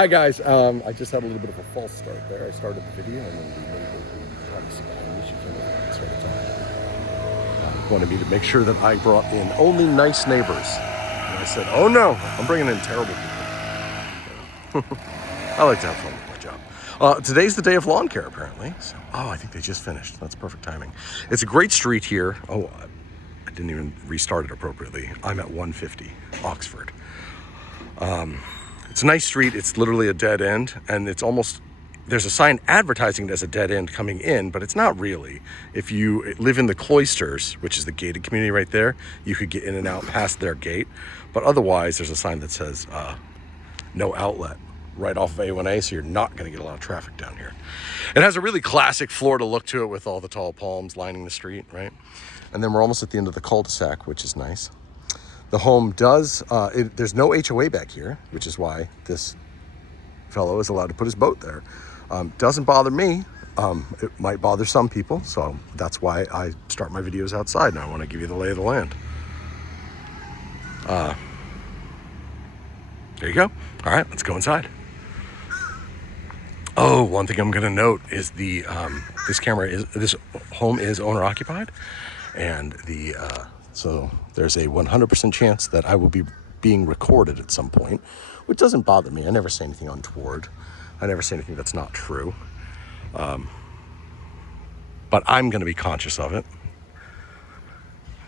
Hi guys, I just had a little bit of a false start there. I started the video and then the neighbor who obviously behind me, she came over and started talking. Wanted me to make sure that I brought in only nice neighbors. And I said, oh no, I'm bringing in terrible people. I like to have fun with my job. Today's the day of lawn care apparently. So, I think they just finished. That's perfect timing. It's a great street here. Oh, I didn't even restart it appropriately. I'm at 150 Oxford. It's a nice street. It's literally a dead end, and it's almost, there's a sign advertising it as a dead end coming in, but it's not really. If you live in the Cloisters, which is the gated community right there, you could get in and out past their gate. But otherwise, there's a sign that says no outlet right off of A1A, so you're not going to get a lot of traffic down here. It has a really classic Florida look to it with all the tall palms lining the street, right? And then we're almost at the end of the cul-de-sac, which is nice. The home does, there's no HOA back here, which is why this fellow is allowed to put his boat there. Doesn't bother me. It might bother some people, so that's why I start my videos outside, and I want to give you the lay of the land. There you go. All right, let's go inside. Oh, one thing I'm going to note is this home is owner occupied, and so there's a 100% chance that I will be being recorded at some point, which doesn't bother me. I never say anything untoward. I never say anything that's not true. But I'm going to be conscious of it.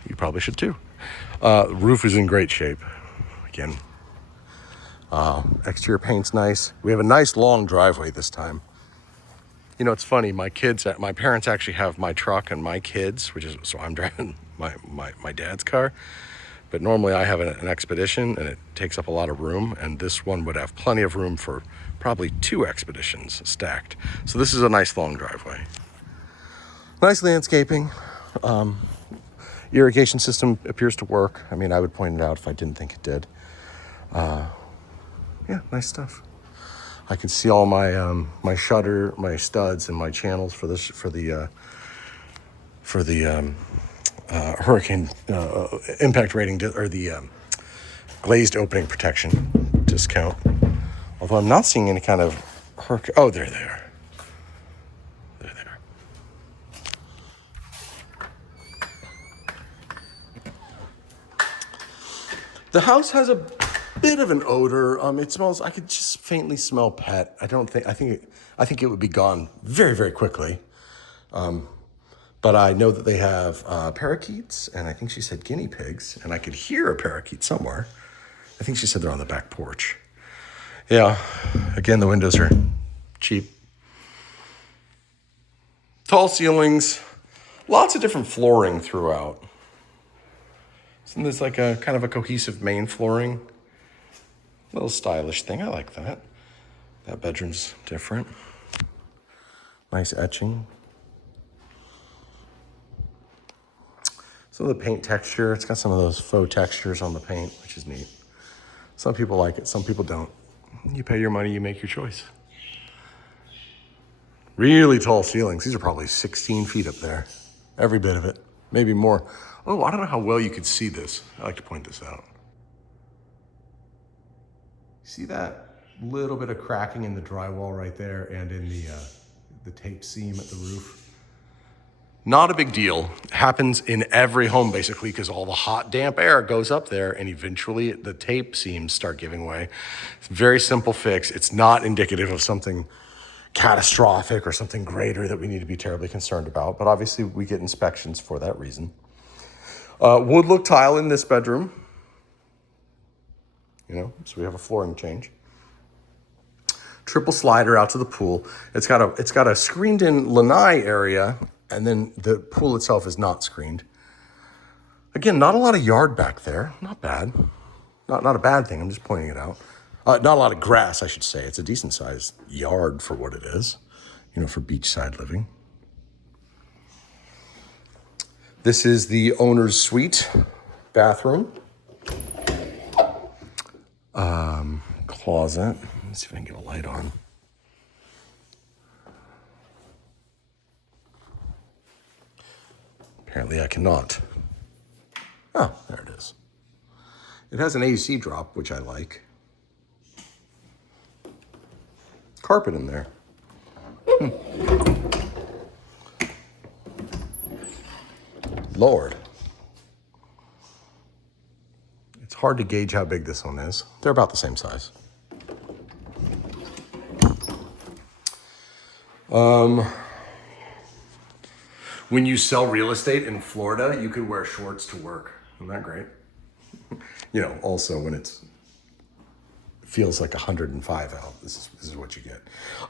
You probably should too. Roof is in great shape. Again, exterior paint's nice. We have a nice long driveway this time. You know, it's funny, my parents actually have my truck and my kids, so I'm driving my dad's car. But normally I have an Expedition, and it takes up a lot of room, and this one would have plenty of room for probably 2 Expeditions stacked. So this is a nice long driveway. Nice landscaping. Irrigation system appears to work. I mean, I would point it out if I didn't think it did. Yeah, nice stuff. I can see all my my shutter, my studs, and my channels for the hurricane impact rating or the glazed opening protection discount. Although I'm not seeing any kind of hurricane. Oh, there they are. There they are. The house has a bit of an odor. It smells. I could just faintly smell pet. I think it would be gone very, very quickly. But I know that they have parakeets, and I think she said guinea pigs, and I could hear a parakeet somewhere. I think she said they're on the back porch. Yeah. Again, the windows are cheap. Tall ceilings. Lots of different flooring throughout. Isn't this like a kind of a cohesive main flooring? Little stylish thing. I like that. That bedroom's different. Nice etching. Some of the paint texture, it's got some of those faux textures on the paint, which is neat. Some people like it, some people don't. You pay your money, you make your choice. Really tall ceilings. These are probably 16 feet up there. Every bit of it, maybe more. Oh, I don't know how well you could see this. I like to point this out. See that little bit of cracking in the drywall right there and in the tape seam at the roof? Not a big deal. It happens in every home basically because all the hot, damp air goes up there and eventually the tape seams start giving way. It's a very simple fix. It's not indicative of something catastrophic or something greater that we need to be terribly concerned about, but obviously we get inspections for that reason. Wood look tile in this bedroom. So we have a flooring change. Triple slider out to the pool. It's got a screened-in lanai area, and then the pool itself is not screened. Again, not a lot of yard back there. Not bad. Not a bad thing. I'm just pointing it out. Not a lot of grass, I should say. It's a decent-sized yard for what it is. For beachside living. This is the owner's suite bathroom. Closet. Let's see if I can get a light on. Apparently I cannot. Oh, there it is. It has an AC drop, which I like. carpet in there. Lord. It's hard to gauge how big this one is. They're about the same size. When you sell real estate in Florida, you could wear shorts to work. Isn't that great? You know, also when it feels like 105 out, this is what you get.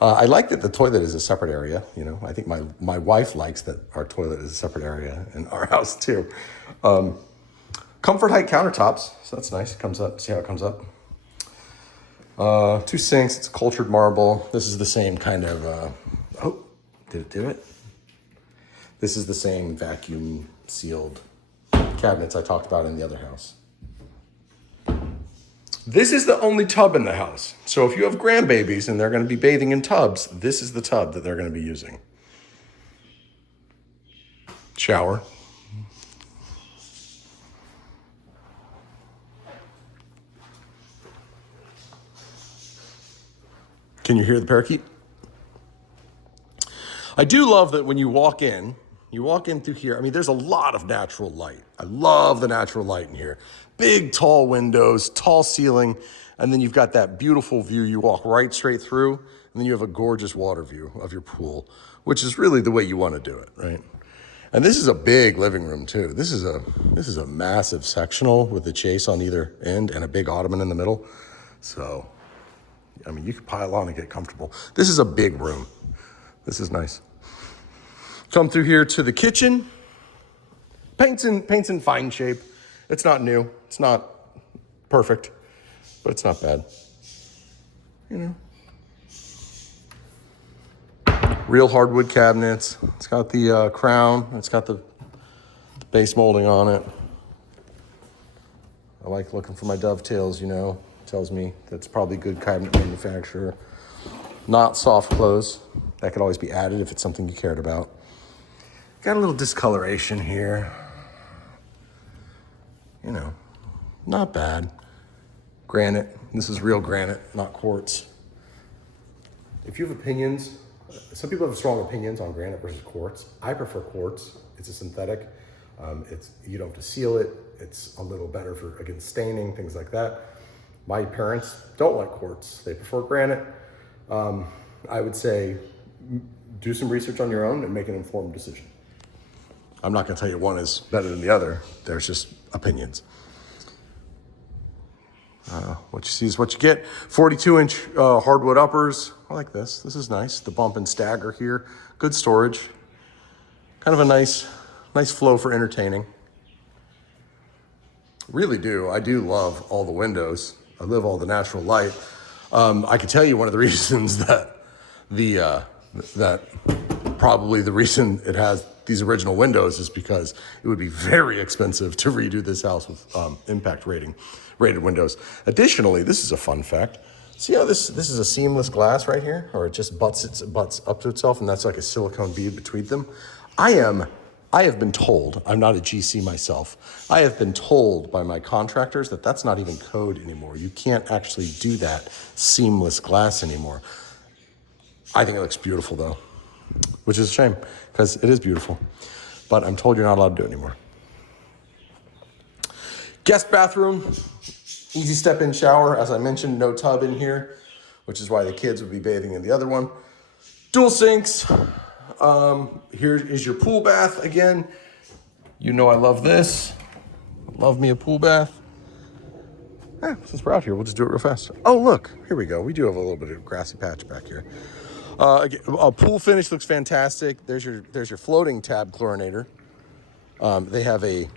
I like that the toilet is a separate area. You know, I think my wife likes that our toilet is a separate area in our house too. Comfort height countertops, so that's nice. It comes up. See how it comes up? 2 sinks. It's cultured marble. This is the same kind of. Oh, did it do it? This is the same vacuum sealed cabinets I talked about in the other house. This is the only tub in the house. So if you have grandbabies and they're going to be bathing in tubs, this is the tub that they're going to be using. Shower. Can you hear the parakeet? I do love that when you walk in through here. I mean, there's a lot of natural light. I love the natural light in here. Big, tall windows, tall ceiling, and then you've got that beautiful view. You walk right straight through, and then you have a gorgeous water view of your pool, which is really the way you want to do it, right? And this is a big living room too. This is a massive sectional with a chase on either end and a big ottoman in the middle. So, I mean, you could pile on and get comfortable. This is a big room. This is nice. Come through here to the kitchen. Paint's in fine shape. It's not new. It's not perfect, but it's not bad. You know. Real hardwood cabinets. It's got the crown. It's got the base molding on it. I like looking for my dovetails, you know. Tells me that's probably good cabinet manufacturer. Not soft close. That could always be added if it's something you cared about. Got a little discoloration here. You know, not bad. Granite. This is real granite, not quartz. If you have opinions, some people have strong opinions on granite versus quartz. I prefer quartz. It's a synthetic. You don't have to seal it. It's a little better for against staining, things like that. My parents don't like quartz. They prefer granite. I would say do some research on your own and make an informed decision. I'm not going to tell you one is better than the other. There's just opinions. What you see is what you get. 42-inch hardwood uppers. I like this. This is nice. The bump and stagger here. Good storage. Kind of a nice flow for entertaining. Really do. I do love all the windows. I love all the natural light. I can tell you one of the reasons that probably the reason it has these original windows is because it would be very expensive to redo this house with impact rated windows. Additionally, this is a fun fact. See how this is a seamless glass right here, or it just butts up to itself, and that's like a silicone bead between them. I have been told, I'm not a GC myself, I have been told by my contractors that that's not even code anymore. You can't actually do that seamless glass anymore. I think it looks beautiful though, which is a shame because it is beautiful, but I'm told you're not allowed to do it anymore. Guest bathroom, easy step-in shower. As I mentioned, no tub in here, which is why the kids would be bathing in the other one. Dual sinks. Here is your pool bath again. You know I love this. Love me a pool bath. Since we're out here, we'll just do it real fast. Oh, look, here we go. We do have a little bit of grassy patch back here. Again, a pool finish looks fantastic. There's your floating tab chlorinator. They have a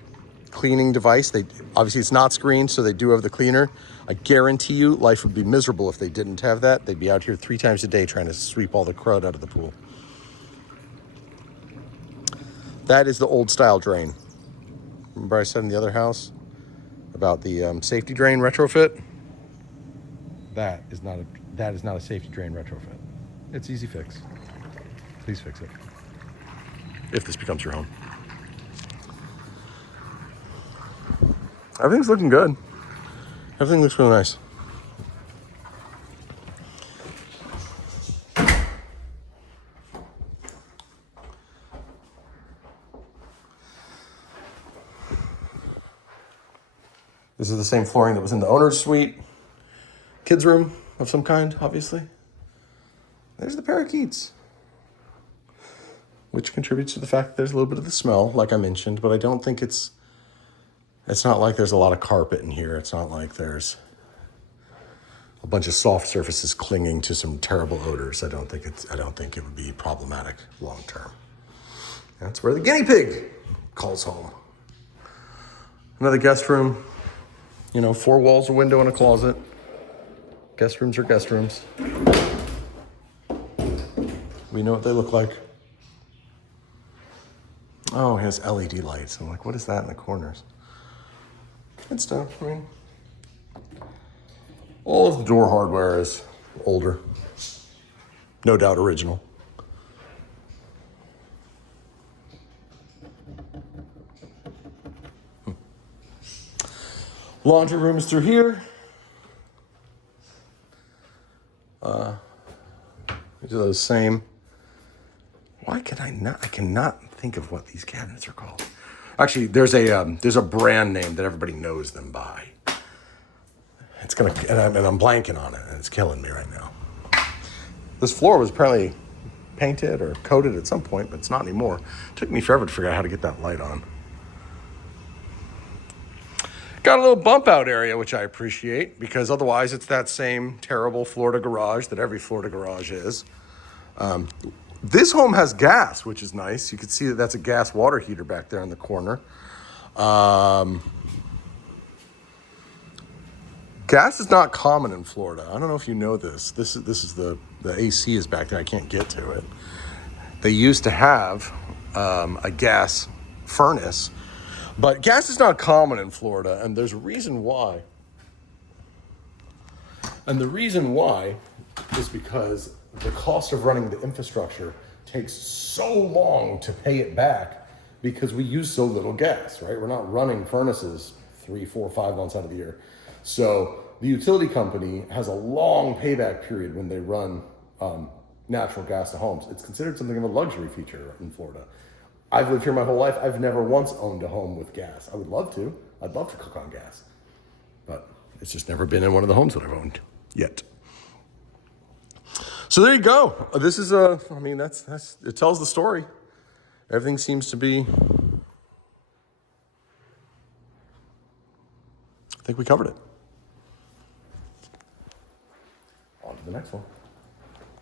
cleaning device. Obviously it's not screened, so they do have the cleaner. I guarantee you life would be miserable if they didn't have that. They'd be out here 3 times a day trying to sweep all the crud out of the pool. That is the old style drain. Remember I said in the other house about the safety drain retrofit? That is not a safety drain retrofit. It's easy fix. Please fix it. If this becomes your home. Everything's looking good. Everything looks really nice. This is the same flooring that was in the owner's suite. Kids' room of some kind, obviously. There's the parakeets, which contributes to the fact that there's a little bit of the smell, like I mentioned, but I don't think it's not like there's a lot of carpet in here. It's not like there's a bunch of soft surfaces clinging to some terrible odors. I don't think it would be problematic long term. That's where the guinea pig calls home. Another guest room, 4 walls, a window, and a closet. Guest rooms are guest rooms. We know what they look like. Oh, it has LED lights. I'm like, what is that in the corners? Good stuff. I mean, all of the door hardware is older. No doubt original. Laundry room is through here. These are those same. Why can I cannot think of what these cabinets are called. Actually, there's a brand name that everybody knows them by. It's gonna, and I'm blanking on it, and it's killing me right now. This floor was apparently painted or coated at some point, but it's not anymore. It took me forever to figure out how to get that light on. Got a little bump out area, which I appreciate, because otherwise it's that same terrible Florida garage that every Florida garage is. This home has gas, which is nice. You can see that that's a gas water heater back there in the corner. Gas is not common in Florida. I don't know if you know this. This is the AC is back there. I can't get to it. They used to have a gas furnace, but gas is not common in Florida, and there's a reason why. And the reason why is because the cost of running the infrastructure takes so long to pay it back because we use so little gas, right? We're not running furnaces 3, 4, 5 months out of the year. So the utility company has a long payback period when they run natural gas to homes. It's considered something of a luxury feature in Florida. I've lived here my whole life. I've never once owned a home with gas. I would love to. I'd love to cook on gas. But it's just never been in one of the homes that I've owned yet. So there you go. This is that's it tells the story. Everything seems to be, I think we covered it. On to the next one.